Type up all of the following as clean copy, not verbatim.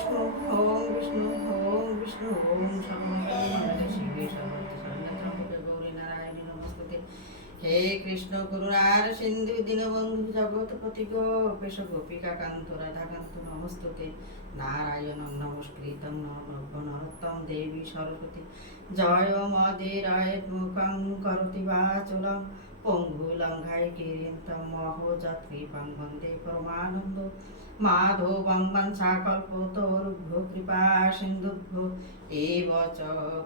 বিষ্ণু ওম বিষ্ণু ওম বিষ্ণু ওম সর্বমঙ্গলে শিবে সর্বত্র শরণ্যত্রম্বকে গৌরী নারায়ণী নমস্তুতে। হে কৃষ্ণ করুণার সিন্ধু দীনবন্ধু জগৎপতি গোপেশ গোপিকা কান্ত রাধাকান্ত নমস্তুতে। নারায়ণং নমস্কৃতং নরোত্তমং দেবী সরস্বতী জয় মদিরায় মুখং করোতি বাচলং পঙ্গুলঙ্ঘায় গিরিন্তং মহোজৎকৃপাং বন্দে পরমানন্দ মাধবং বংশাকল্পতরুভ্যো কৃপা সিন্ধুভ্যো এব চ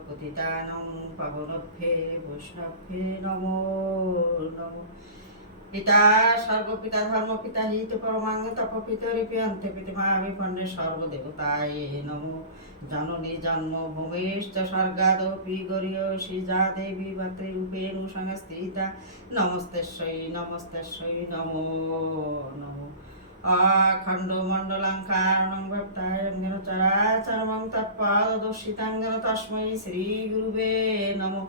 পতিতানাং পাবনেভ্যো বৈষ্ণবেভ্যো নমো নমো। পিতা স্বর্গপিতা ধর্মপিতা হিত পরমাঙ্গ তপপিতরিপি অন্তে পিতামা বিপন্নে সর্বদেবতায় নমো। জননী জন্মভূমিশ্চ স্বর্গাদপি গরীয়সী যা দেবী মাতৃরূপেণ সংস্থিতা নমস্তেস্যৈ নমস্তেস্যৈ নমো নমো। অখণ্ডমণ্ডলাঙ্কারণং ভক্তায়ং চরাচরমং তৎপাদদর্শিতাং তস্मै শ্রীগুরুবে নমঃ।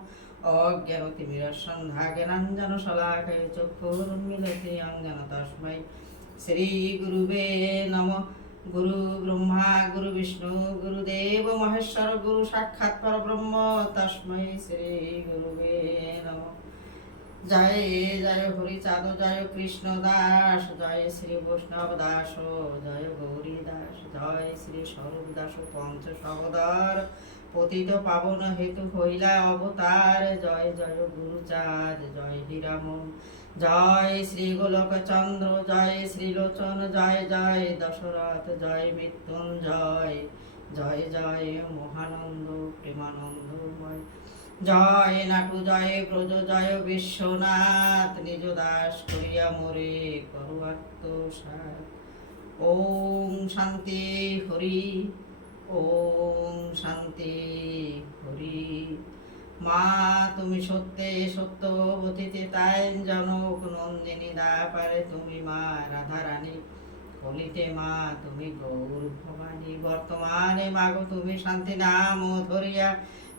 অজ্ঞানতিমিরসন্ধ্যা জ্ঞানাঞ্জনশলাকায় চক্ষুरुन्मीलितं येन তস্मै শ্রীগুরুবে নমঃ। গুরু ব্রহ্মা গুরু বিষ্ণু গুরুদেব মহেশ্বর গুরু সাক্ষাৎ পরব্রহ্ম তস্मै শ্রীগুরুবে নমঃ। জয় জয় হরিচাঁদ জয় কৃষ্ণ দাস জয় শ্রী বৈষ্ণব দাস জয় গৌরী দাস জয় শ্রী স্বরূপ দাস পঞ্চ সহোদর পতিত পাবন হেতু হইলা অবতার জয় জয় গুরুচাঁদ জয় হীরামন জয় শ্রী গোলক চন্দ্র জয় শ্রীলোচন জয় জয় দশরথ জয় মৃত্যুঞ্জয় জয় জয় মহানন্দ প্রেমানন্দময় জয় নাটু জয় ব্রজ জয় বিশ্বনাথ নিজ দাস করিয়া মোরে করু আত্মসাৎ। ওম শান্তি হরি ওম শান্তি হরি। মা তুমি সত্যে সত্যবতীতে তাই জনক নন্দিনী দা পারে তুমি মা রাধারানী কলিতে মা তুমি গৌর ভবানী বর্তমানে মাগো তুমি শান্তি নাম ধরিয়া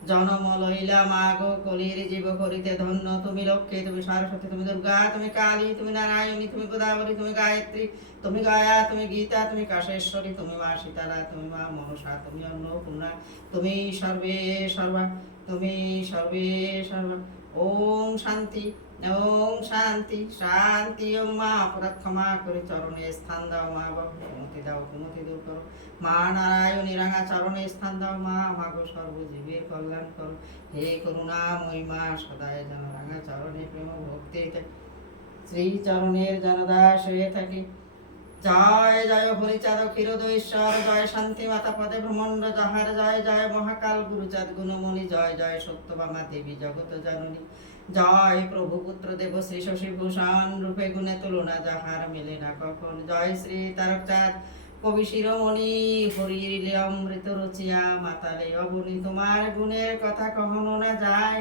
জনম লইলা মাগো কলির জীব করিতে ধন্য তুমি লক্ষ্মী তুমি সরস্বতী তুমি দুর্গা তুমি কালী তুমি নারায়ণী তুমি গোদাবরী তুমি গায়ত্রী তুমি গায়া তুমি গীতা তুমি কাশেশ্বরী তুমি মা সীতারা তুমি মা মনসা তুমি অন্নপূর্ণা তুমি সর্বে সর্বা তুমি সর্বে সর্বা। ওম শান্তি ওম শান্তি শান্তি। ওম মা অপরাধ ক্ষমা করে চরণে স্থান দাও মা বাবু কুমতি দাও কুমতি দূর করো মা নারায়ণী রাঙা চরণে স্থান দাও মা মাগো সর্বজীবের কল্যাণ করো। হে করুণাময়ী মা সদায় যেন রাঙা চরণে প্রেম ভক্তি শ্রী চরণের জনদাস হয়ে থাকি। জয় জয় হরিচাঁদ ক্ষীরোদঈশ্বর জয় শান্তি মাতা পদে ব্রহ্মণ্ড যাহার জয় জয় মহাকাল গুরুচাঁদ গুণমণি জয় জয় সত্যভামা দেবী জগত জননী জয় প্রভু পুত্র দেব শ্রী শশীভূষণ রূপে গুণে তুলনা যাহার মেলে না কখন জয় শ্রী তারকচাঁদ কবি শিরোমণি হরিলে অমৃত রচিয়া মাতালে অবনি তোমার গুণের কথা কখনো না যায়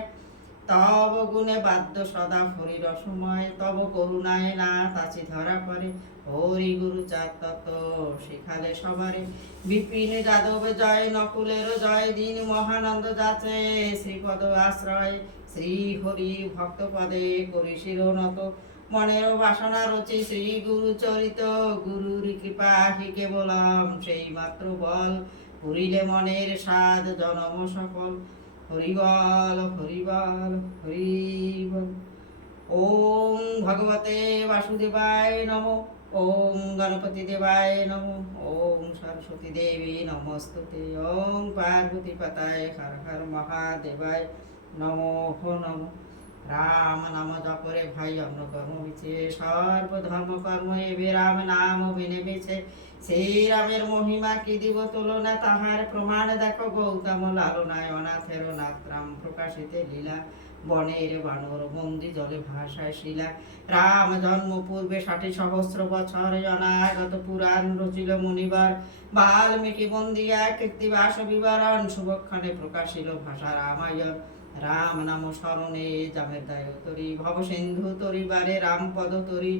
তব গুণে বাদ্য সদা হরি রসময় তব করুণায় না তাছি ধরা পড়ে হরি গুরু চাঁদ তত শিখালে সবারে বিপিন যাদব জয় নকুলের জয় দিন মহানন্দ যাচে শ্রীপদ আশ্রয় শ্রী হরি ভক্ত পদে করি শিরোনত মনের বাসনা রচি শ্রী গুরু চরিত গুরুর কৃপা হি কেবলম সেই মাত্র বল পুরিলে মনের সাধ জনম সফল হরিবল হরিবল হরিবল। ওম ভগবতে বাসুদেবায় নমঃ ওম গণপতি দেবায় নমঃ ওম সরস্বতী দেবী নমস্তুতে ওম পার্বতী পতায় হর হর মহাদেবায় নমো নমঃ। রাম নাম জপরে ভাই অন্য কর্ম বিছে সর্বধর্ম কর্ম এবে রাম নাম বিনে বিছে সেই রামের মহিমা কি দিব তুলনা তাহার প্রমাণ দেখো গৌতম লালনায় অনাথের নাথ রাম প্রকাশিতে লীলা বনের বানর বন্দি জলে ভাষায় শিলা রাম জন্ম পূর্বে ৬০ সহস্র বছর অনাগত পুরাণ রচিল মুনিবার বাল্মীকি বন্দিয়া কীর্তিবাস বিবরণ শুভক্ষণে প্রকাশিল ভাষা রামায়ণ রাম নাম স্মরণে জামের দায় তরি ভব সিন্ধু তরিবারে রাম পদ তরি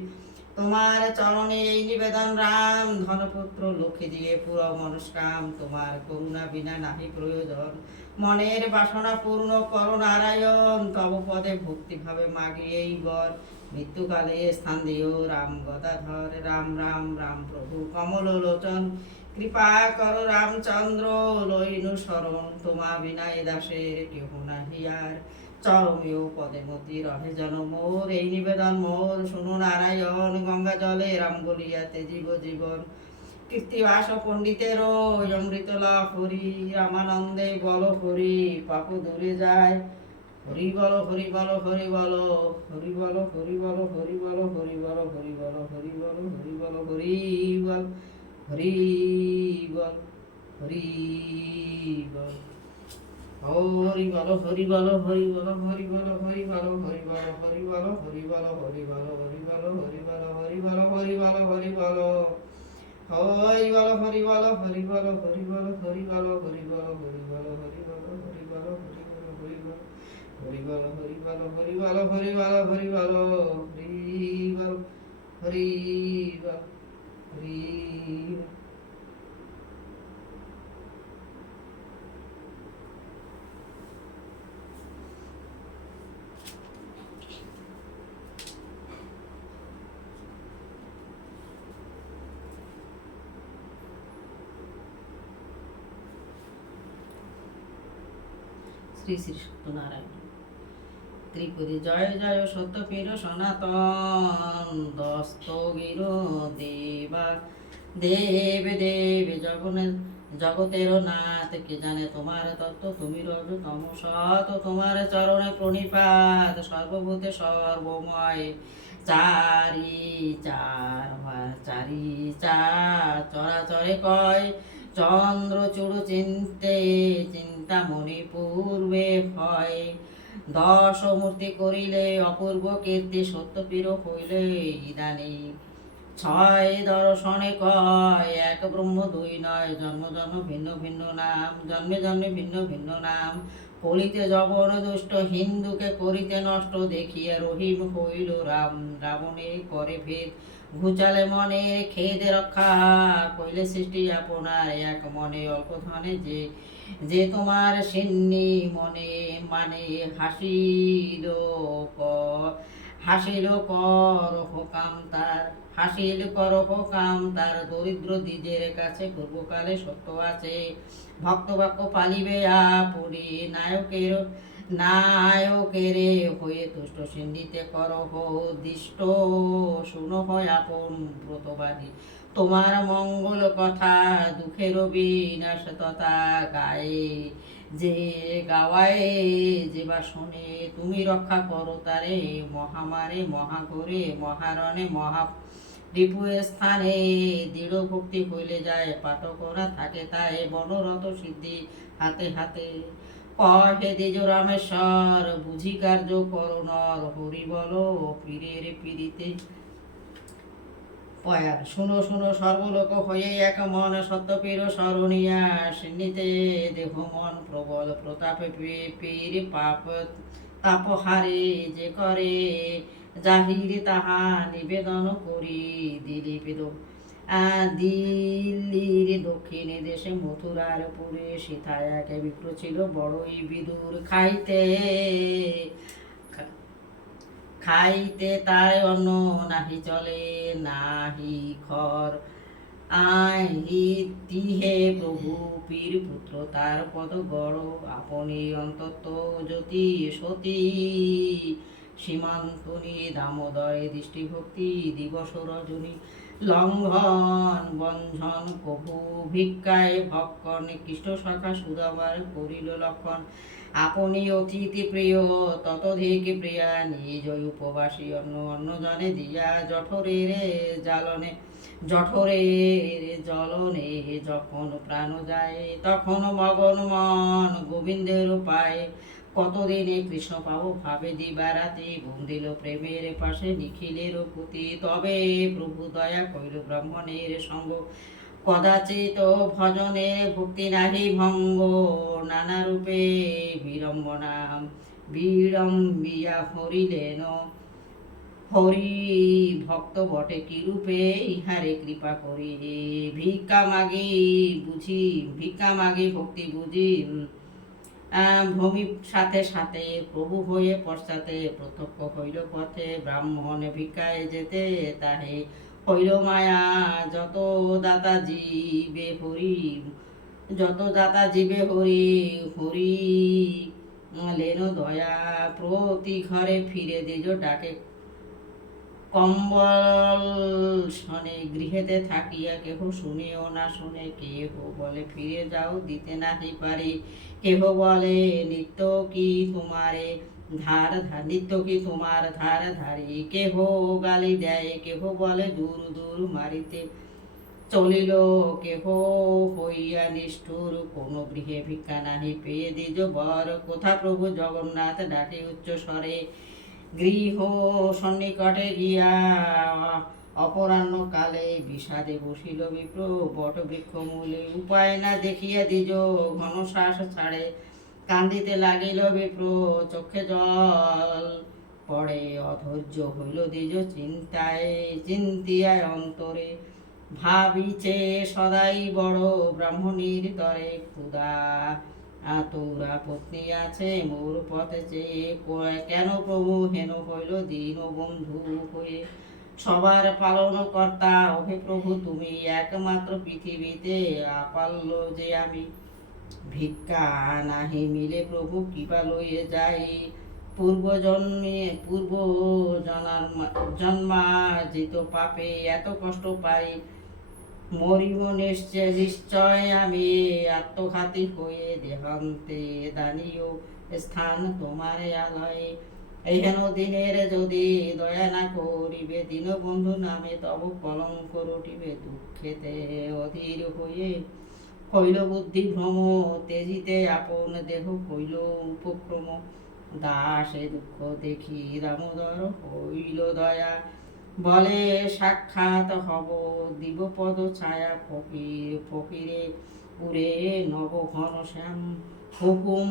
তোমার চরণে এই নিবেদন রাম ধনপুত্র লক্ষ্মী দিয়ে পুরো মনস্কাম তোমার করুণা বিনা নাহি প্রয়োজন মনের বাসনা পূর্ণ করো নারায়ণ তব পদে ভক্তিভাবে মাগি এই বর মৃত্যুকালে স্থান দিও রাম গদাধর রাম রাম রাম প্রভু কমল লোচন কৃপা কর রামচন্দ্র লইনু শরণ, তোমা বিনায় দাসের কেহ নাহি আর। চরমেও পদে মতি রহে যেন মোর, এই নিবেদন মোর শুনো নারায়ণ। গঙ্গা জলে রাম বলিয়াতে জীব জীবন, কীর্তিবাস পণ্ডিতের অমৃত লাভ হরি। রামানন্দে বল হরি, পাপ দূরে যায়। হরি বল হরি বল হরি বল, হরি বল হরি বল হরি বল, হরি বল হরি বল হরি বল, হরি বল হরি বল হরি বল, হরি বল। হরি বল হরি বল হরি বল হরি বল হরি বল হরি বল হরি বল হরি বল হরি বল হরি বল হরি বল হরি বল হরি বল হরি বল। হরি বল হরি বল হরি বল হরি বল হরি বল হরি বল হরি বল হরি বল হরি বল হরি বল হরি বল হরি বল হরি বল হরি বল হরি বল হরি বল হরি বল হরি। শ্রী শ্রী সত্যনারায়ণ। ত্রিপুরী জয় জয় সত্যপীর সনাতন, দস্তগীর দেবা দেব দেব জগনের জগতের নাথ। কে জানে তোমার তত্ত্ব, তুমি রজ তম সত। তোমার চরণে প্রণিপাত, সর্বভূতে সর্বময়। চারি চার চারি চার চরাচরে কয়, চন্দ্রচূড় চিন্তে চিন্তামণি পূর্বে হয়। দশ মূর্তি করিলে অপূর্ব কীর্তি, সত্যপীর হইলে ইদানি। ছয় দর্শনে কয়, এক ব্রহ্ম দুই নয়। জন্ম জন্ম ভিন্ন ভিন্ন নাম, জন্মে জন্মে ভিন্ন ভিন্ন নাম। কলিতে জবন দুষ্ট, হিন্দুকে করিতে নষ্ট। দেখিয়া রহিম হইল রাম, রাবণে করে ভেদ। ঘুচালে মনে খেদে রক্ষা, কইলে সৃষ্টি আপনার এক মনে। অল্প ধনে যে যে তোমার সিন্নি মনে মানে, হাসিল হাসিল কর হোকাম তার, হাসিল কর হোকাম তার। দরিদ্র দ্বিজের কাছে পূর্বকালে সত্য আছে, ভক্ত বাক্য পালিবে আপনি। নায়কের নায়কেরে হয়ে তুষ্ট, সিন্ধিতে করহ দিষ্ট। শুনো হয় আপন ব্রতবাদী, তোমার মঙ্গল কথা। দুঃখের বিনাশ তথা গায়ে যে গাওয়ায়, যে বা শোনে তুমি রক্ষা করো তারে। মহামারে মহাঘোরে মহারণে মহা রিপু স্থানে, দৃঢ় ভক্তি হইলে যায়। পাঠকরা থাকে তাই, বনরত সিদ্ধি হাতে হাতে। কহে দ্বিজ রামেশ্বর, বুঝি কার্য করনর। হরি বল পীরের পীড়িতে পয়ার। শুনো শুনো সর্বলোক হয়ে এক মন, সত্যপীর স্মরণিয়া সিন্নিতে দেহ মন। প্রবল প্রতাপে পীর পাপ তাপহারে, যে করে জাহির তাহা নিবেদন করি। দিল্লির দক্ষিণে দেশে মথুরার পুরে, সীতায় এক বিপ্র ছিল বড়ই বিদুর। খাইতে তার অন্ন নাহি চলে, নাহি খর। তিহে প্রভু পীর পুত্র তার পদ গড়। আপনি অন্তত জ্যোতি সতী, সীমান্তনী দামোদরে দৃষ্টিভক্তি। দিবস রজনী লঙ্ঘন বন্ধন, প্রভু ভিক্ষায় ভক্ষণ। কৃষ্ণ সখা সুদামার করিল লক্ষণ। আপনি অতিথি প্রিয় ততধিক প্রিয়া, নিজ উপবাসী অন্য অন্য জনে দিয়া। জঠরের জ্বালনে জঠরের জ্বলনে যখন প্রাণ যায়, তখন মগন মন গোবিন্দের পায়। কতদিনে কৃষ্ণ পাবো ভাবে দিবারাতি, বন্দিল প্রেমের পাশে নিখিলের পুতি। তবে প্রভু দয়া কইল ব্রাহ্মণের সঙ্গ, কদাচিৎ ভজনে ভক্তি নাহি ভঙ্গ। নানা রূপে বিড়ম্বনা বিড়ম্বিয়া হরিলেন। হরি ভক্ত বটে কি রূপে, ইহারে কৃপা করি। ভিক্ষা মাগি বুঝি, ভিক্ষা মাগি ভক্তি বুঝি। ভূমি সাথে সাথে প্রভু হয়ে পশ্চাতে, প্রত্যক্ষ হইল পথে। ব্রাহ্মণ ভিক্ষায় যেতে তাহে হইল মায়া যত দাতা জীবে হরি, যত দাতা জীবে হরি হরি লেন দয়া, প্রতি ঘরে ফিরে দিজ ডাকে কম্বল শনে, গৃহেতে থাকিয়া কেহ শুনেও না শুনে, কেহ বলে ফিরে যাও দিতে নাহি পারি, কেহ বলে নিত্য কি তোমারে ধার ধার, নিত্য কি তোমার ধার ধারি, কেহ গালি দেয় কেহ বলে দূর দূর মারিতে চলিল, কেহ হইয়া নিষ্ঠুর কোন গৃহে ভিক্ষা নাহি পেয়ে দিজ বর, কোথা প্রভু জগন্নাথ ডাকে উচ্চ স্বরে, গৃহ সন্নিকটে গিয়া অপরাহ্ন কালে বিষাদে বসিল বিপ্র বট বৃক্ষ মূলে, উপায় না দেখিয়া দিজ ঘন শ্বাস ছাড়ে, কান্দিতে লাগিল বিপ্র চক্ষে জল পড়ে, অধৈর্য হইল দ্বিজ চিন্তায় চিন্তিয়ায় অন্তরে, ভাবিছে সদাই বড় ব্রাহ্মণীর তরে, ক্ষুদা তোরা পত্নী আছে মোর পথে চেয়ে, কেন প্রভু হেন হইল দীন বন্ধু হয়ে, সবার পালন কর্তা ওহে প্রভু তুমি একমাত্র পৃথিবীতে, আপাল্য যে আমি ভিক্ষা নাহি মিলে প্রভু কৃপা লইয়ে যাই, পূর্ব জন্মার্জিত পাপে এত কষ্ট পাই, মরিব নিশ্চয় আমি আত্মঘাতী হয়ে, দেহান্তে দানীয় স্থান তোমার আলয়ে, এহেন দিনের যদি দয়া না করিবে, দীনবন্ধু নামে তব কলঙ্ক রটিবে, দুঃখেতে অধীর হয়ে হইল বুদ্ধি ভ্রম, তেজিতে আপন দেহ হইল উপক্রম, দাসে দুঃখ দেখি দামোদর হইল দয়া, বলে সাক্ষাৎ হব দিব পদ ছায়া, ফকিরে উড়ে নব ঘন শ্যাম, হুকুম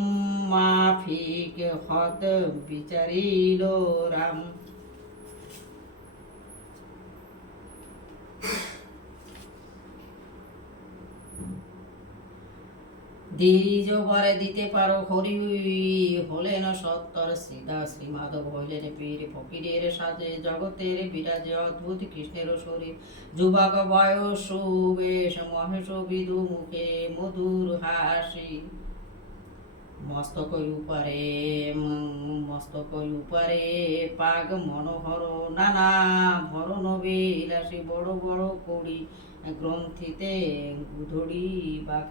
মাফিক হত বিচারিল রাম। দ্বিজ বরে দিতে পারো হরি হলেন সত্তর, শ্রীদা শ্রীমাধব হইলেন পীর, ফকিরের সাজে জগতের বিরাজে অদ্ভুত কৃষ্ণের শরীর, যুবক বয়স বেশ মহেশ বিদু মুখে মধুর হাসি, মস্তক উপরে পাগ মনোহর, নানা ভরণ বিলাসী, বড় বড় কড়ি গ্রন্থিতে গুধড়ি বাঘ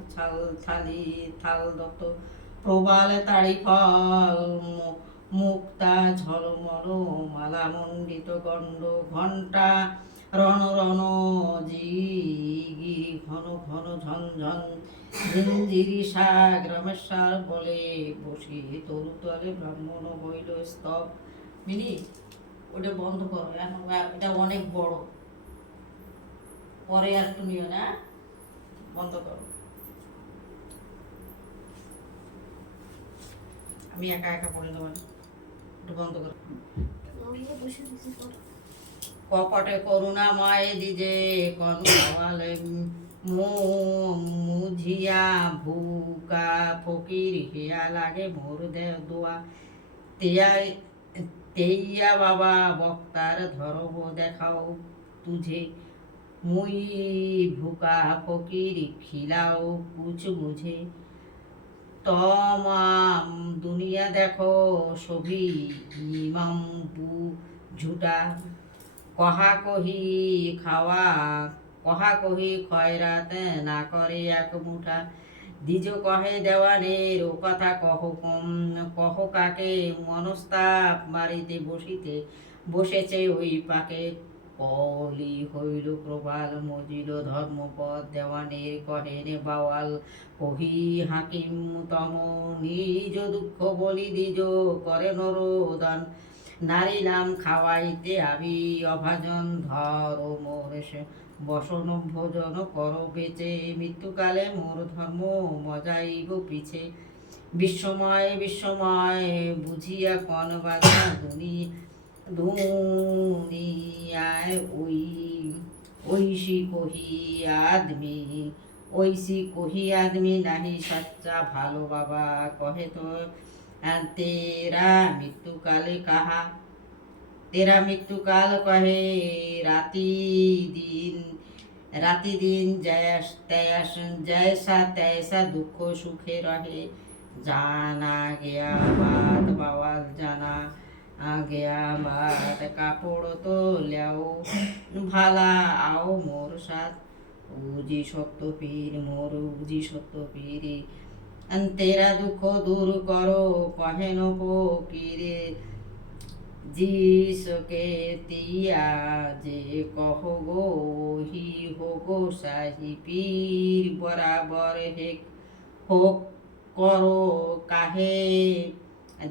থাল দত্ত, প্রবাল তাড়ি ফল মুক্তা ঝলমল, মালা মণ্ডিত গণ্ড ঘণ্টা রণ রণ, জিগিরি ঘন ঘন ঝনঝন, ঝিঞ্জিরিষা গ্রামেশ্বর বলে বসি, তরুতলে ব্রাহ্মণ হইল স্তব। মিনি ওটা বন্ধ করো, এখন এটা অনেক বড়, পরে আর একটু নিও না, বন্ধ করো, আমি একা একা পড়ে দেবো, একটু বন্ধ করো। কপটে করুণাময় দিজে কনওয়ালে মুঝিয়া ভুকা, ফকির হিয়া লাগে মোর দোয়া, তেইয়া বাবা বক্তার ধরব দেখাও তুঝে, মুই ভুকা ফকির খিলাও কুছ মুঝে, তমাম দুনিয়া দেখো সভি ইমাম বু ঝুটা, কহা কহি খয়রাত না করে এক মুঠা, দ্বিজ কহে দেওয়ানের ও কথা কহ কাকে, মনস্তাপ মারিতে বসেছে ওই পাকে, কলি হইল প্রবাল মজিল ধর্মপদ, দেওয়ানের কহেন বাওয়াল কহি হাকিম তম, নিজ দুঃখ বলি দ্বিজ করে নরোদন, নারী নাম খাওয়াইতে আমি অভাজন, ধর মোর বসন ভোজন কর বেচে, মৃত্যুকালে মোর ধর্ম মজাইব পিছে, বিশ্বময় বুঝিয়া কন বাজা দুনিয়ায় ঐশী কহি আদমি নাহি সচ্চা, ভালো বাবা কহে তো তেরা মৃত্যুকালে কাহা, তেরা মৃত্যু কাল কহে রাতি দিন রাতি দিন जैसा तैसा दुख सुखे रहे জানা গিয়া বাদ বাওয়াল জানা গিয়া বাদ কাপড় তো লেও ভালা আও মোর সাথ উজি সত্য পীর মোর উজি সত্য পীরে তেরা দুঃখ দূর করো কহেন ফকিরে जिसके तिया जे कहो गो ही हो गो साही पीर बराबर हे हो करो काहे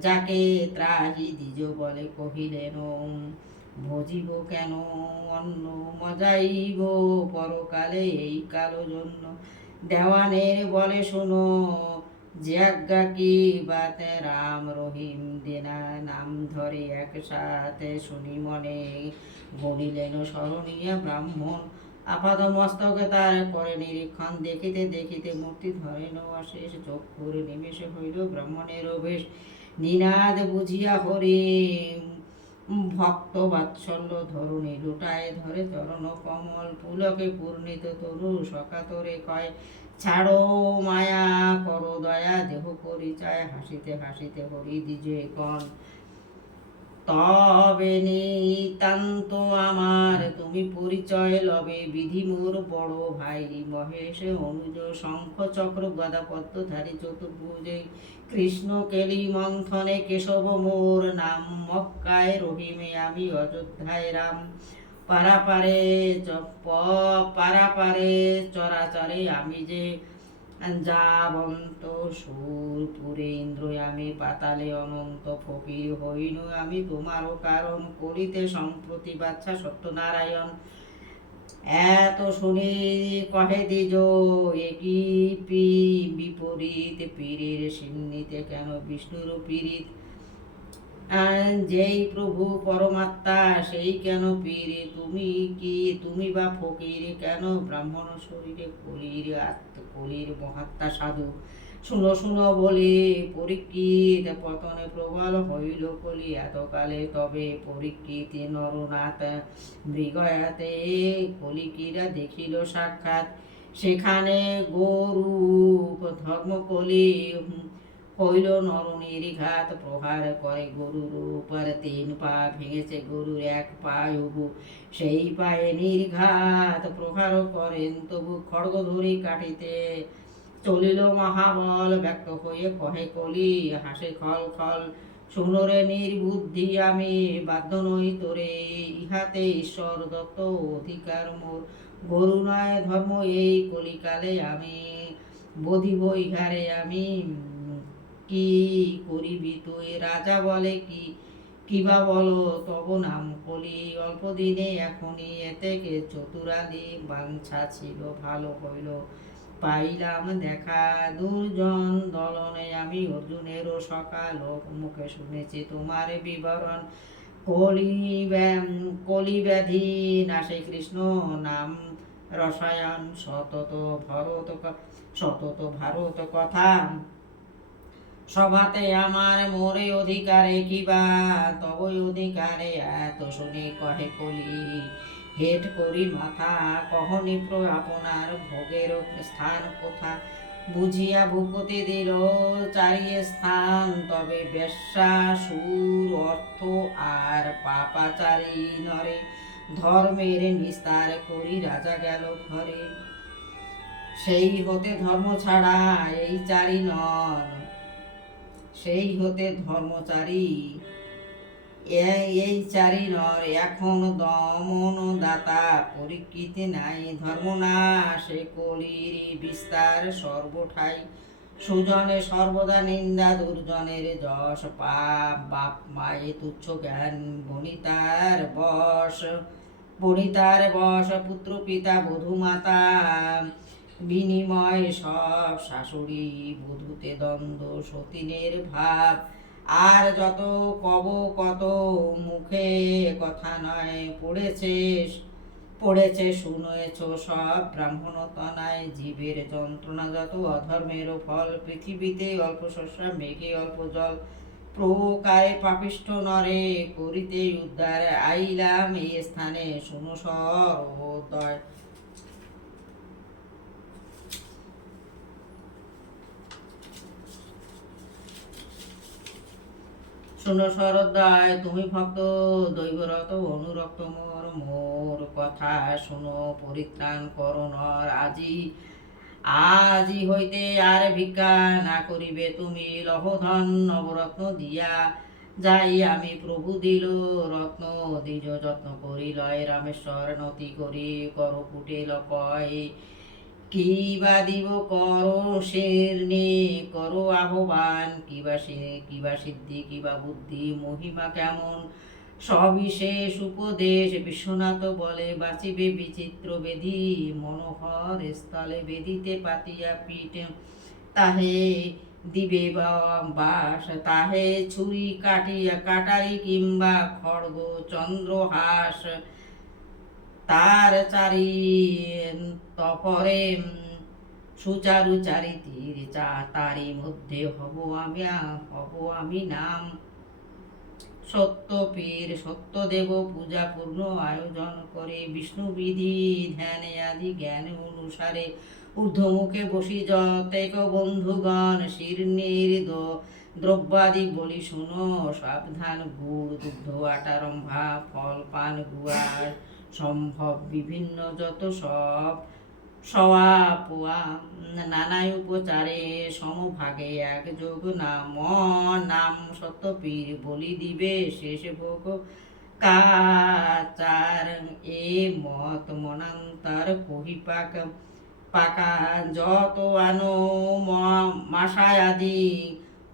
যাকে ত্রাহি দ্বিজ বলে কহিলেন ভজিব কেন অন্য মজাইব পরকালে এই কালো জন্য দেওয়ানের বলে শোনো যে আজ্ঞা কি বাতে রাম রহিম দেনা নাম ধরে একসাথে শুনি মনে গড়িলেন স্মরণীয় ব্রাহ্মণ আপাদ মস্তকে তার করে নিরীক্ষণ দেখিতে দেখিতে মূর্তি ধরেন অশেষ চক্ষুর নিমেষে হইল ব্রাহ্মণের বেশ নিনাদ বুঝিয়া হরি ভক্ত বাৎসল্য ধরুণী লুটায় ধরে চরণ কমল পুলকে পূর্ণিত তরু সকাতরে কয় ছাড়ো মায়া করো দয়া দেহ পরিচয় হাসিতে হাসিতে হরি দিজে কন তবে নিতান্ত আমার তুমি পরিচয় লবে বিধি মোর বড় ভাই মহেশ অনুজ শঙ্খ চক্র গদা পদ্মধারী চতুর্ভুজে কৃষ্ণ কেলি মন্থনে কেশব মোর নাম মক্কায় রহিমে আমি অযোধ্যায় রাম পারাপারে পারাপারে চরাচরে আমি যে যাবন্ত সুরপুরে ইন্দ্র আমি পাতালে অনন্ত ফকির হইন আমি তোমারও কারণ করিতে সম্প্রতি বাচ্চা সত্যনারায়ণ এত শুনি কহে দিজ একই বিপরীত পীরের সিন্নিতে কেন বিষ্ণুর পীড়িত যেই প্রভু পরমাত্মা সেই কেন পীরে তুমি কি তুমি বা ফকির কেন ব্রাহ্মণ শরীরে কলির মহাত্মা সাধু শুনো শুনো বলি পরীক্ষিত পতনে প্রবল হইল কলি এতকালে তবে পরীক্ষিত নরনাথ মৃগয়াতে কলিকিরা দেখিল সাক্ষাৎ সেখানে গরূপ ধর্মকলি হইল নরনির ঘাত প্রহার করে গরুর উপর 3 পা ভেঙেছে গরুর 1 পা উবু সেই পায়ে নির্ঘাত প্রহার করেন তবু খড়গ ধরি কাটিতে চলিল মহাবল ব্যক্ত হয়ে কহে কলি হাসে খল খল শুনরে নির্বুদ্ধি আমি বাধ্য নই তোরে ইহাতে ঈশ্বর দত্ত অধিকার মোর গরু নয় ধর্ম এই কলিকালে আমি বধিব ইহারে আমি কি করিবি তুই রাজা বলে কিবা বলো তব নাম কলি অল্প দিনে এখনই এতেকে চতুরালি বাঞ্ছা ছিল ভালো হইল পাইলাম দেখা দুর্জন দলনে আমি অর্জুনেরও সকাল মুখে শুনেছি তোমার বিবরণ কলি ব্যাধি নাশে কৃষ্ণ নাম রসায়ন সতত ভারত কথা সভাতে আমার মোরে অধিকারে কিবা তবই অধিকারে এত শুনে কহে কলি হেট করি মাথা কহনি আপনার ভোগের স্থান কোথা বুঝিয়া ভূপতি দিল চারিয়ে স্থান তবে বেশ্যা সুর অর্থ আর পাপাচারী নরে ধর্মের নিস্তার করি রাজা গেল ঘরে সেই হতে ধর্ম ছাড়া এই চারি নর সেই হতে ধর্মচারী এই চারি নর এখন দমন দাতা পরীক্ষিতে নাই ধর্ম না সে কলির বিস্তার সর্বঠাই সুজনে সর্বদা নিন্দা দুর্জনের যশ পাপ বাপ মায়ে তুচ্ছ জ্ঞান বনিতার বশ পুত্র পিতা বধূ মাতা বিনিময় সব শাশুড়ি বধূতে দ্বন্দ্ব সতীনের ভাব আর যত কব কত মুখে কথা নয় পড়েছে শুনেছ সব ব্রাহ্মণতনায় জীবের যন্ত্রণা যত অধর্মের ফল পৃথিবীতে অল্প শস্য মেঘে অল্প জল প্রকারে পাপিষ্ঠ নরে করিতে উদ্ধার আইলাম এই স্থানে শুনো সর্বোদয়। শুনো সরোদয় তুমি ভক্ত দৈবরত অনুরক্ত মোর মোর কথা শুনো পরিত্রাণ করো নর আজি হইতে আর ভিক্ষা না করিবে তুমি লহধন নবরত্ন দিয়া যাই আমি প্রভু দিল রত্ন দ্বিজ যত্ন করি লয় রামেশ্বর নতি করি কর কুটিল কয় কি বা দিব করো শেরনে করো আহ্বান কিবা সিদ্ধি কিবা বুদ্ধি মহিমা কেমন সবিশেষ উপদেশ বিশ্বনাথ বলে বাঁচিবে বিচিত্র বেদি মনোহর স্থলে বেদিতে পাতিয়া পিঠ তাহে দিবে বাস তাহে ছুরি কাটারি কিংবা খড়গ চন্দ্রহাস তার চারি তপরে সুচারু চারিতির তারই মধ্যে হব আমি নাম সত্যপীর সত্যদেব পূজা পূর্ণ আয়োজন করে বিষ্ণু বিধি ধ্যানে আদি জ্ঞান অনুসারে ঊর্ধ্বমুখে বসি যতেক বন্ধুগণ শীর্ণের দ্রব্যাদি বলি শুনো সাবধান গুড় দুগ্ধ আটা রম্ভা ফল পান গুয়ার সম্ভব বিভিন্ন যত সব সওয়া পোয়া নানায় উপচারে সমভাগে একযোগ নাম সত্যপীর বলি দিবে শেষ ভোগ কাচার এ মত মনান্তর কহি পাকা যত আনো মাসায় আদি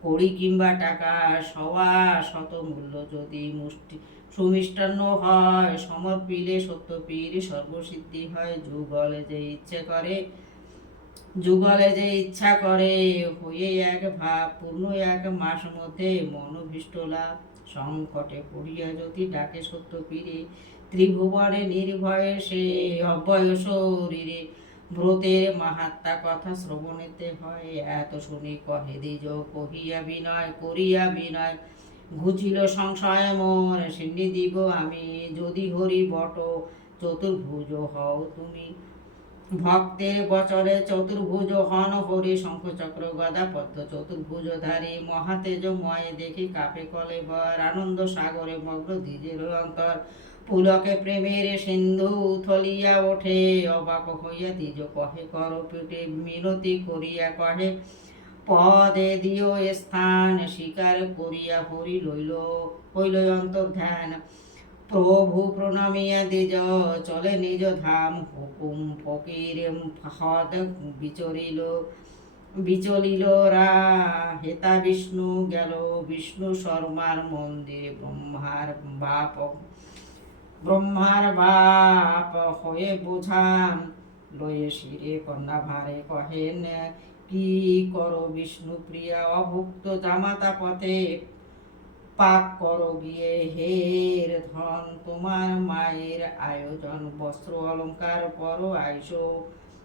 কড়ি কিংবা টাকা সওয়া শত মূল্য যদি মুষ্টি সুমিষ্টান্ন হয় সমর্পিলে সত্যপীর সর্বসিদ্ধি হয় যুগলে যে ইচ্ছা করে হয়ে এক ভাব পূর্ণ এক মাস মধ্যে মনোভীষ্ট লাভ সংকটে পড়িয়া যদি ডাকে সত্যপীরে ত্রিভুবনে নির্ভয়ে সে অব্যয় শরীরে ব্রতের মাহাত্মা কথা শ্রবণেতে হয় এত শুনি কহে দ্বিজ করিয়া বিনয় ঘুচিল সংশয় মন সিন্নি দিব আমি যদি হরি বট চতুর্ভুজ হও তুমি ভক্তের বচরে চতুর্ভুজ হন হরি শঙ্খচক্র গদা পদ্ম চতুর্ভুজধারী মহাতেজময় দেখি কাপে কলে বর আনন্দ সাগরে মগ্ন দ্বিজের অন্তর পুলকে প্রেমের সিন্ধু থলিয়া ওঠে অবাক হইয়া দ্বিজ কহে কর পেটে মিনতি করিয়া কহে পদে দিও স্থান স্বীকার করিয়া হরি হইল অন্তর্ধান প্রভু প্রণমিয়া দ্বিজ চলে নিজ ধাম হুকুম ফকির হদ বিচলিল রা হেতা বিষ্ণু গেল বিষ্ণু শর্মার মন্দিরে ব্রহ্মার বাপ হয়ে বোঝাম লয়ে শিরে কন্যা ভারে কহেন কি করো বিষ্ণু প্রিয়া অভুক্ত জামাতা পথে পাক করো গিয়ে হের ধন তোমার মায়ের আয়োজন বস্ত্র অলঙ্কার পর আইসো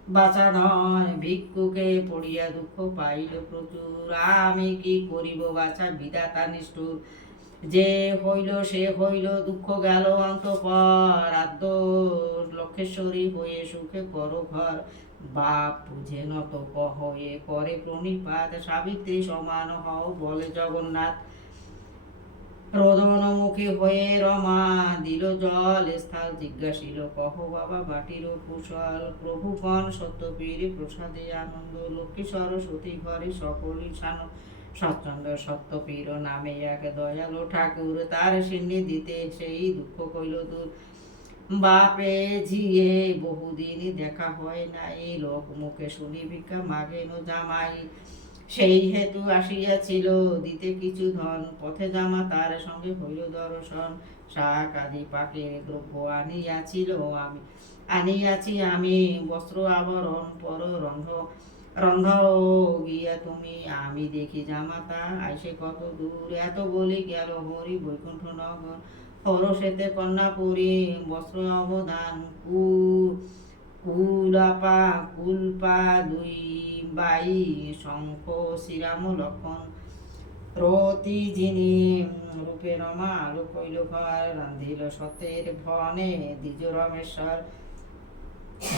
বাঁচা ধন ভিক্ষুকে পড়িয়া দুঃখ পাইল প্রচুর আমি কি করিব বাছা বিধাতা নিষ্ঠুর যে হইল সে হইল দুঃখ গেল অন্তঃপর আদ্য লক্ষেশ্বরী হয়ে সুখে করো ঘর বাপ বুঝে নত হয়ে করে প্রণিপাত সাবিত্রী সমান হও বলে জগন্নাথ রোদনমুখী হয়ে রমা দিল জল স্থল জিজ্ঞাসিল কহ বাবা বাটির কুশল প্রভুগণ সত্যপীর প্রসাদে আনন্দ লক্ষ্মী সরস্বতী ঘরে সকলই সচ্ছন্দ সত্যপীর নামে এক দয়ালু ঠাকুর তার সিন্নি দিতে সেই দুঃখ কইল দূর বাপে ঝিয়ে বহুদিন দেখা হয় নাই লোক মুখে শুনি ভিক্ষা মাগেন জামাই সেই হেতু আসিয়াছিল দিতে কিছু ধন পথে জামা তার সঙ্গে হইল দর্শন শাক আদি পাকের দ্রব্য আনিয়াছি আমি বস্ত্র আবরণ পর রন্ধ গিয়া তুমি আমি দেখি জামাতা আইসে কত দূর এত বলি গেল হরি বৈকুণ্ঠ নগর হরসেতে কন্যাপুরী বস্ত্র অবদান কুলপা দুই বাই শঙ্খ শ্রীরাম লক্ষণ রতি যিনি রূপে রমা আলু কইল ঘর রান্ধিল সত্যের ভনে দ্বিজ রমেশ্বর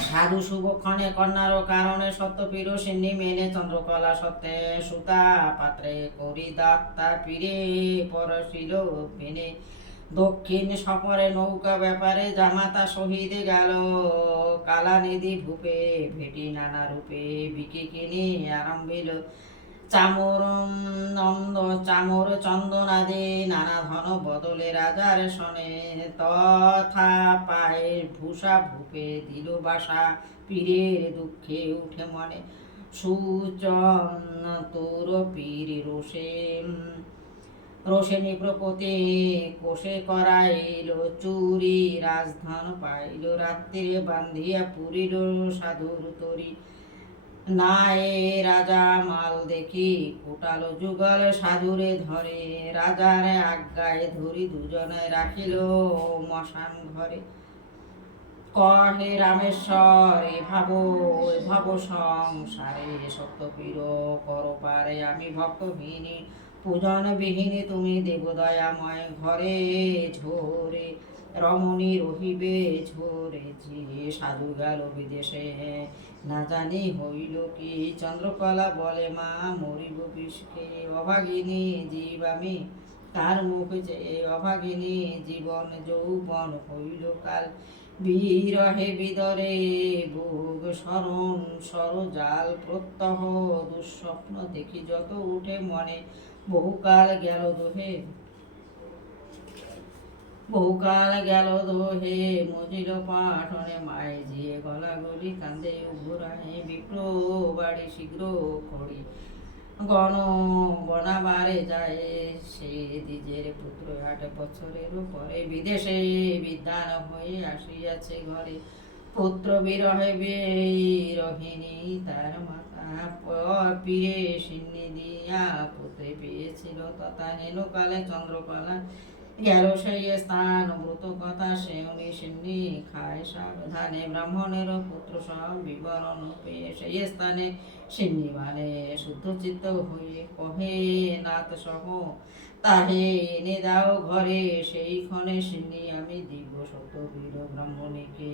সাধু শুভক্ষণে কন্যার কারণে সত্য পিরোসিনী মেনে চন্দ্রকলা সত্যে সুতা পাত্রে করি দাত্তা পীরে পরশিল মেনে দক্ষিণ সপরে নৌকা ব্যাপারে জামাতা শহীদ গেল কালানিধি ভূপে ভেটি নানা রূপে বিকি কিনি আরম্ভিল চামর চামর চন্দনাদি নানা ধন বদলে রাজার শনে তথা পায়ে ভূষা ভূপে দিল বাসা পীরের দুঃখে উঠে মনে সুচন তোর পীর রোষে রোষে নিপ্রপতি কোষে করাইল চুরি রাজধন পাইল রাত্রিরে বান্ধিয়া পুরিল সাধুর তরি নায়ে রাজা মাল দেখি কোটাল যুগল সাধুরে ধরে রাজার আজ্ঞায় ধরি দুজনে রাখিল মশান ঘরে কহে রামেশ্বর ভাব সংসারে সত্যপীর কর পারে আমি ভক্তহীনী পূজন বিহীনী তুমি দেবদয়াময় ঘরে ঝোরে রমণী রহিবে ঝোরে যে সাধু গেল বিদেশে না জানি হইল কি চন্দ্রকলা বলে মা মরিব বিষকে অভাগিনী জীব আমি তার মুখ যে অভাগিনী জীবন যৌবন হইল কাল বিরহে বিদরে ভোগ স্মরণ সরজাল প্রত্যহ দুঃস্বপ্ন দেখি যত উঠে মনে বহুকাল গেল দোহে মজিল পাঠনে মায়ে জিয়ে গলাগলি কান্দে উভরাহে বিপ্র বাড়ি শীঘ্র খড়ি গণাবারে যায় সে দ্বিজের পুত্র 8 বছরের পরে বিদেশে বিদ্যান হয়ে আসিয়াছে ঘরে পুত্র বিরহে বিরহিনী তার মাতা পীরে সিন্নি দিয়া পুত্রে পেয়েছিল তথা হেনকালে চন্দ্রকলা গেল সেই স্থান ব্রত কথা সেউনি সিন্নি খায় সাবধানে ব্রাহ্মণের পুত্র সব বিবরণ পেয়ে সেই স্থানে সিন্নি মানে শুদ্ধ চিত্ত হয়ে কহে নাথ সহ তাহে এনে দাও ঘরে সেই ক্ষণে সিন্নি আমি দিব সত্যবীর ব্রাহ্মণীকে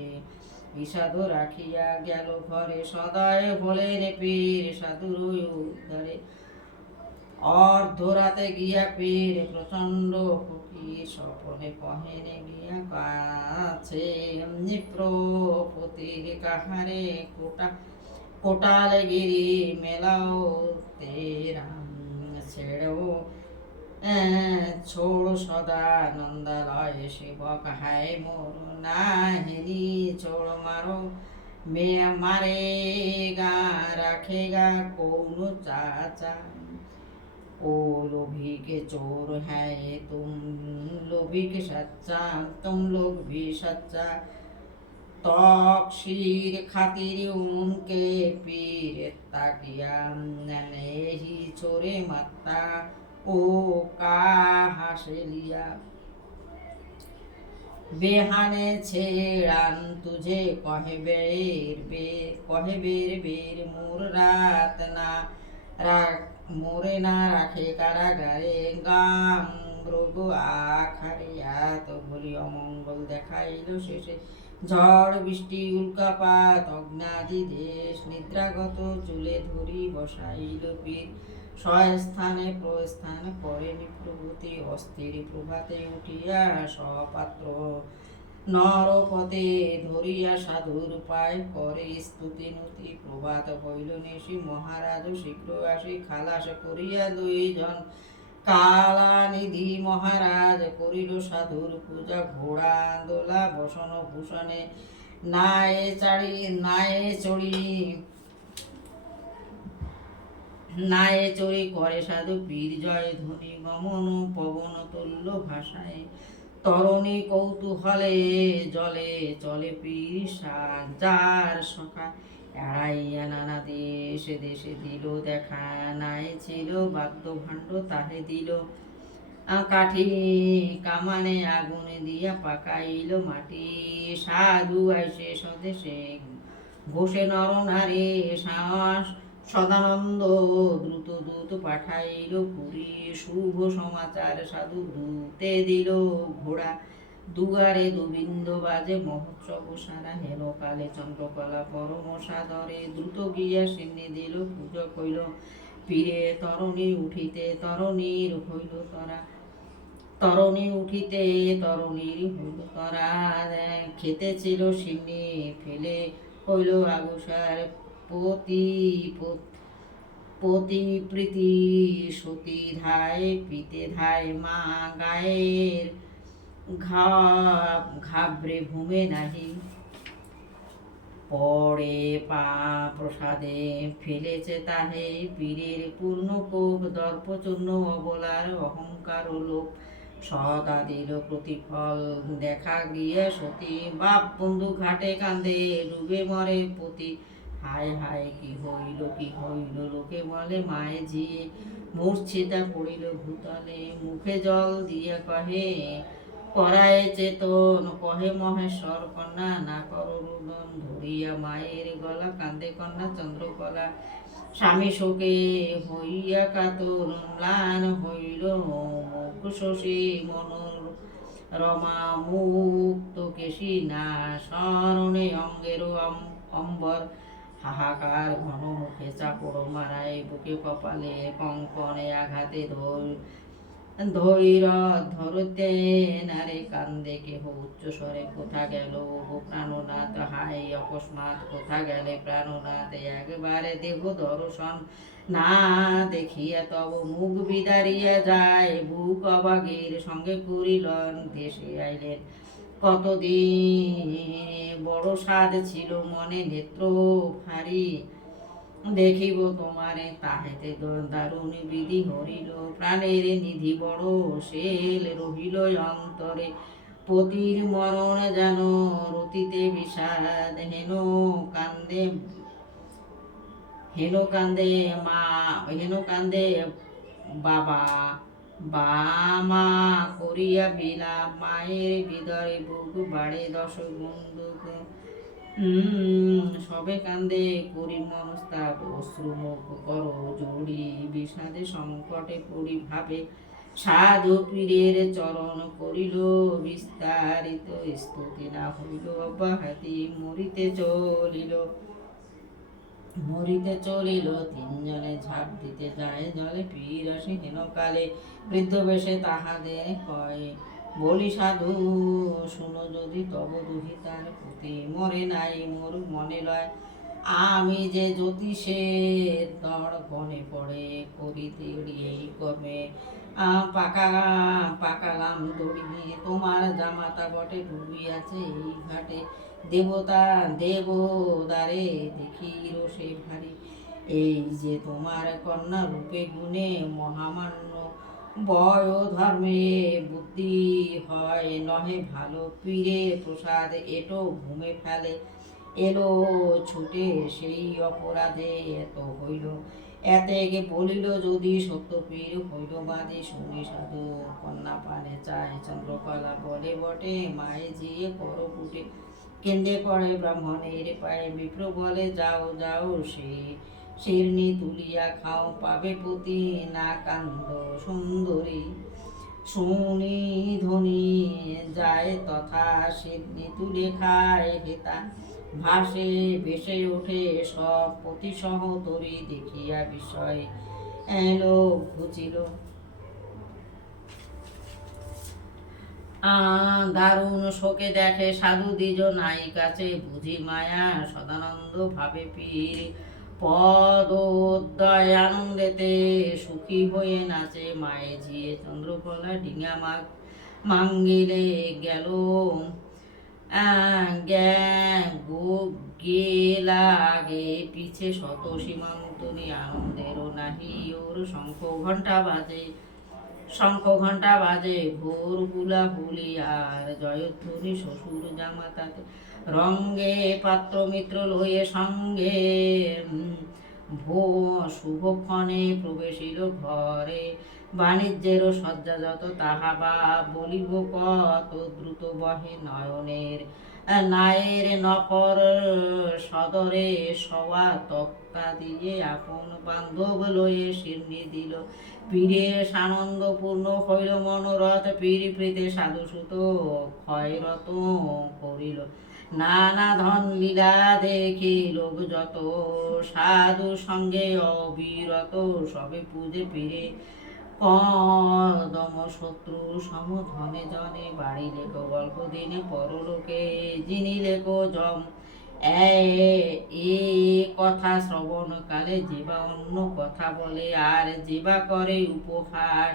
বিষাদ রাখিয়া গেল ঘরে সদয় হলেন পীর সাধুর উদ্ধারে অর্ধরাতে গিয়া পীর প্রচন্ড ফকির স্বপনে কহেনে গিয়া কাছে প্রপতির কাহারে কোটালে গিরি মেলাও তেরাম ছেড়ো ছোড় সদা নন্দালয় শিবক হায় মোর নাহিনী ছোড় মারো মে মারে গা রাখেগা কৌন চাচা ओ लोभी के चोर है तुम लोभी के सच्चा तुम लोग भी सच्चा तक्षीर खातिर उनके पीर ताकिया नहीं छोरे मत्ता ओ कहाँ से लिया बेहाने छेड़ान तुझे कहे बेर मोर रात ना राख মোরে না রাখে কারাগারে গাম রোগ আখারিয়া তো বলি অমঙ্গল দেখাইল শেষে ঝড় বৃষ্টি উল্কাপাত অগ্নাদি দেশ নিদ্রাগত চুলে ধরি বসাইল পীর স্বস্থানে প্রস্থান করে নিপ্রভূতি অস্থির প্রভাতে উঠিয়া সপাত্র নরপতে ধরিয়া সাধুর পায় করে স্তুতি নতি প্রভাত হইল নিশি মহারাজ শীঘ্র আসি খালাস করিয়া 2 জন কালানিধি মহারাজ করিল সাধুর পূজা ঘোড়া দোলা বসন ভূষণে নায়ে চড়ি করে সাধু পীর জয় ধ্বনি গমন পবন তুল্য ভাষায় তরণী কৌতূহলে জলে চলে পীর যার সখা এড়াইয়া নানা দেশে দেশে দিল দেখা নাই ছিল বাদ্য ভাণ্ড তাহে দিল কাঠি কামানে আগুন দিয়া পাকাইল মাটি সাধু আইসে স্বদেশে ঘোষে নর নারী সদানন্দ দ্রুত দূত পাঠাইল পুরী, শুভ সমাচার সাধু দূতে দিল ঘোড়া। দুয়ারে দুবিন্দ বাজে মহোৎসব সারা, হেন কালে চন্দ্রকলা পরম সাদরে, দ্রুত গিয়া সিন্নি দিল পূজা কইল পীরে, তরণী উঠিতে তরণীর হইল তরা, তরণী উঠিতে তরণীর হইল তরা, খেতে ছিল সিন্নি ফেলে হইল আগুসার, পতি পতি প্রীতি সতী ধায় পিতে ধায়, মা গায়ের ঘাবড়ে ভূমে নাহি, পরে পা প্রসাদে ফেলেছে তাহে, পীরের পূর্ণ কোপ দর্পচূর্ণ অবলার, অহংকার লোক সদা দিল প্রতিফল, দেখা গিয়ে সতী বাপ বন্ধু ঘাটে কান্দে, ডুবে মরে পতি, হায় হায় কি হইল লোকে বলে মায়ে ঝিয়ে, মূর্ছিতা পড়িল ভূতলে, মুখে জল দিয়ে কহে করায় চেতন, কহে মহেশ্বর কন্যা না করো রোদন, ধরিয়া মায়ের গলা কান্দে কন্যা চন্দ্রকলা, স্বামী শোকে হইয়া কাতর, ম্লান হইল মুখ শশী মনোর রমা, মুক্ত কেশী না স্মরণে অঙ্গের অম্বর, হাহাকার ঘন মুখে চাপড় মারায়, বুকে কপালে কঙ্কনে আঘাতে ধৈর ধরতে নারে, কান্দে কেহ উচ্চ স্বরে, কোথা গেল গো প্রাণনাথ, হাই অকস্মাৎ কোথা গেলে প্রাণনাথ, একবারে দেহ দর্শন না দেখিয়া তব মুখ বিদারিয়া যায়, বুক অবাগের সঙ্গে করিলেন দেশে আইলেন, কতদিন বড় সাধ ছিল মনে, নেত্র ফারি দেখিব তোমারে, তাহেতে দারুণ বিধি হরিল, প্রাণের নিধি বড় শেল রহিল অন্তরে, পতির মরণ যেন রতিতে বিষাদ, হেন কান্দে বাবা বামা করিয়া বিলাপ, মায়ের হৃদয়ে বুক বাড়ে দশ গুণ, সবে কান্দে করি মনস্তাপ, অশ্রুমুখ কর জড়ি, বিষাদে সংকটে পড়ি ভাবে, সাধু পীরের চরণ করিল বিস্তারিত, স্তুতি না হইল অব্যাহতি, মরিতে চলিল তিনজনে, ঝাঁপ দিতে যায় জলে, পীর আসে হেনকালে বৃদ্ধ বেশে তাহাদের কয়, বলি সাধু শুনো যদি তব দুহিতার প্রতি, মরে নাই মোর মনে লয়, আমি যে জ্যোতিষের দড় গনে পড়ে, করিতে এই কমে পাকালাম দড়ি, তোমার জামাতা বটে ডুবিয়াছে এই ঘাটে, দেবদারে দেখি রোষে ভারী, এই যে তোমার কন্যা রূপে গুণে মহামান্য, বয় ধর্মে বুদ্ধি হয় নহে ভালো, পীরে প্রসাদ এটো ঘুমে ফেলে, এলো ছুটে সেই অপরাধে এত হইল, এতে বলিল যদি সত্য, পীর হইল বাদে, শুনি সাধু কন্যা পানে চায়, চন্দ্রকলা বলে বটে মায়ে জিয়ে কর ফুটে, কেন্দ্রে পড়ে ব্রাহ্মণের পায়ে, বিপ্র বলে যাও যাও শিরনি তুলিয়া খাও, পাবে পতি না কান্দ সুন্দরী, শুনি ধ্বনি যায় তথা, শিরনি তুলে খায় হেতা, ভাসে ভেসে ওঠে সব পতি সহতরী, দেখিয়া বিষয় এলো ঘুচিল, দারুণ শোকে দেখে সাধু দ্বিজ নাই কাছে, বুঝি মায়া সদানন্দ ভাবে পীর, পদোদয় আনন্দেতে সুখী হয়ে নাচে, মায়ে ঝিয়ে চন্দ্রকলা ডিঙা মাঙ্গিলে গেল, গেলাগে পিছে শত সীমান্তরী, আনন্দেরও নাহি ওর, শঙ্খ ঘণ্টা বাজে ভোর হুলাহুলি, আর জয়ধ্বনি শ্বশুর জামাতাতে, রঙ্গে পাত্র মিত্র লয়ে সঙ্গে, শুভক্ষণে প্রবেশিল ঘরে, বাণিজ্যেরও শয্যা যত তাহা বা বলিব কত, দ্রুত বহে নয়নের নায়ের নকর সদরে সওয়া তক্তা দিয়ে আপন বান্ধব লয়ে শিরনি দিল। পীরে সানন্দপূর্ণ হইল মনোরথ, পীর প্রীতে সাধুসুত ক্ষয়রত করিল। নানা ধন লীলা দেখি লোক যত, সাধু সঙ্গে অবিরত সবে পূজে পীরে। কদম শত্রু সমধনে জনে, বাড়ি লেখো গল্প দিনে পরলোকে যিনি লেখো জম। এ কথা শ্রবণ কালে যেবা অন্য কথা বলে, আর যেবা করে উপহাস,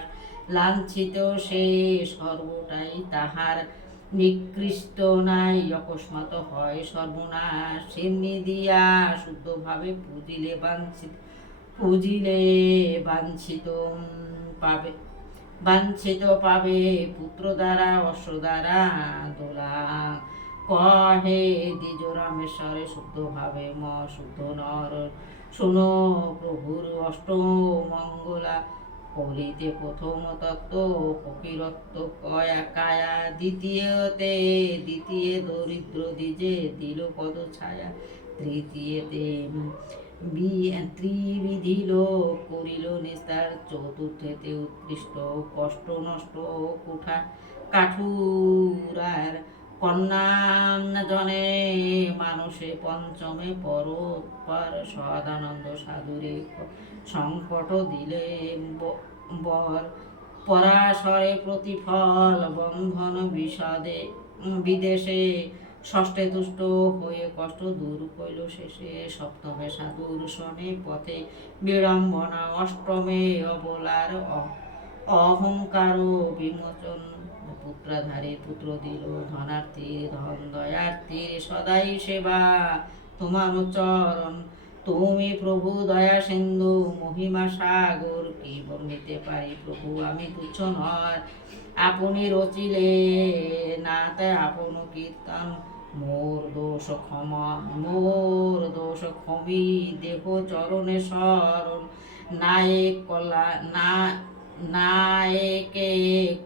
লাঞ্ছিত সে সর্বটাই তাহার নিকৃষ্ট নাই, অকস্মাৎ হয় সর্বনাশ। সেমনি দিয়া শুদ্ধভাবে পুজিলে বাঞ্ছিত পাবে, পুত্র দ্বারা অশ্ব দ্বারা দোলা। কহে দ্বিজ রামেশ্বরে শুদ্ধ ভাবে শুদ্ধ নর, শোনো প্রভুর অষ্টমঙ্গলা। কলিতে প্রথম তত্ত্ব ফকিরত্ব কয়া কায়া, দ্বিতীয় দরিদ্র দ্বিজে দিল পদ ছায়া, তৃতীয়তে ত্রিবিধি লোক করিল নিস্তার, চতুর্থেতে উৎকৃষ্ট কষ্ট নষ্ট কুঠা কাঠুরার কন্যা জনে মানুষে, পঞ্চমে পরোপর সদানন্দ সাধুরে সংকট দিলে বর। পরাশরে প্রতিফল বন্ধন বিদেশে, ষষ্ঠে তুষ্ট হয়ে কষ্ট দূর কইল শেষে, সপ্তমে সাধুর শনে পথে বিড়ম্বনা, অষ্টমে অবলার অহংকার বিমোচন। পুত্রাধারী পুত্র দিল ধনার্থীর ধন, দয়ার্থীর সদাই সেবা তোমার চরণ। তুমি প্রভু দয়া সিন্ধু মহিমা সাগর, কি বর্ণিতে পারি প্রভু আমি তুচ্ছ নয়। আপনি রচিলে নাতে আপন কীর্তন, মোর দোষ ক্ষমি দেহ চরণে শরণ। নায়কে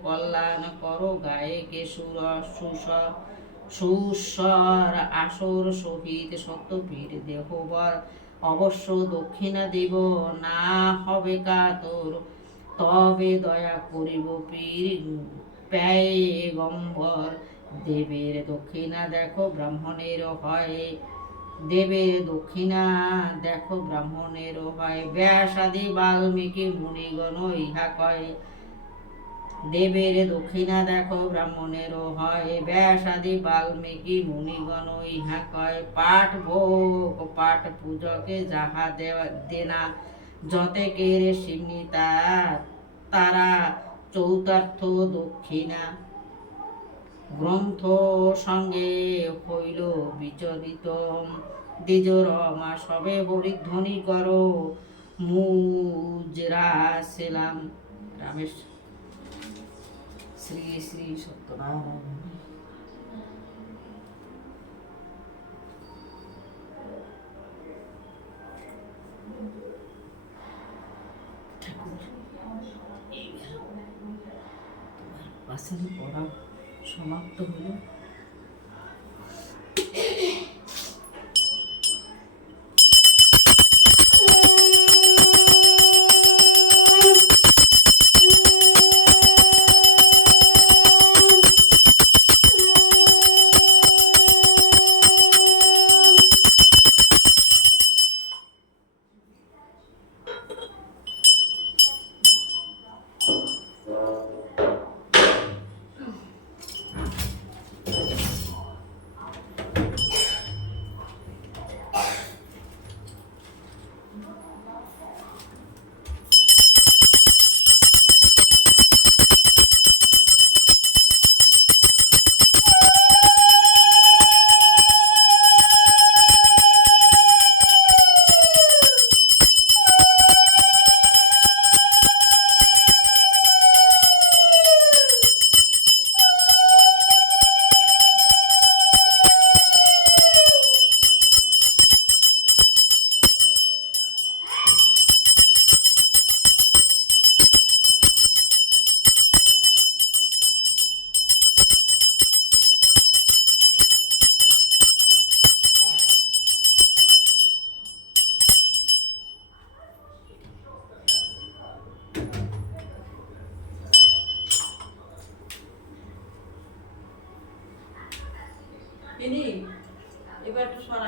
কল্যাণ করো, গায়কে সুস্বর আসর সহিত সত্যপীর দেহবর। অবশ্য দক্ষিণা দেব না হবে কাতর, তবে দয়া করিব পীর পেয়গম্বর। দেবের দক্ষিণা দেখো ব্রাহ্মণের হয়, দেবের দক্ষিণা দেখো ব্রাহ্মণের হয়, ব্যাসাদি বাল্মীকি মুনিগণ ইহা কয়। দেবের দক্ষিণা দেখো ব্রাহ্মণেরও হয়, ব্যাসাদি বাল্মীকি মুনিগণ ইহা কয়। পাঠ ভোগ পাঠ পূজকে যাহা দেনা, যতেকের সিমনি তারা চৌতার্থ দক্ষিণা। গ্রন্থ সঙ্গে হইল বিচরিত, দ্বিজ রমা সবে হরিধ্বনি করো, মুজরা সেলাম। রামেশ শ্রী শ্রী সত্যনারায়ণ। বাসন পড়া সমাপ্ত হলো।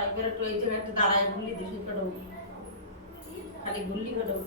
একবার একটু এই জায়গায় একটা দাঁড়ায় ঘুরলি দেশে কাটো খালি ঘুরলি কাটো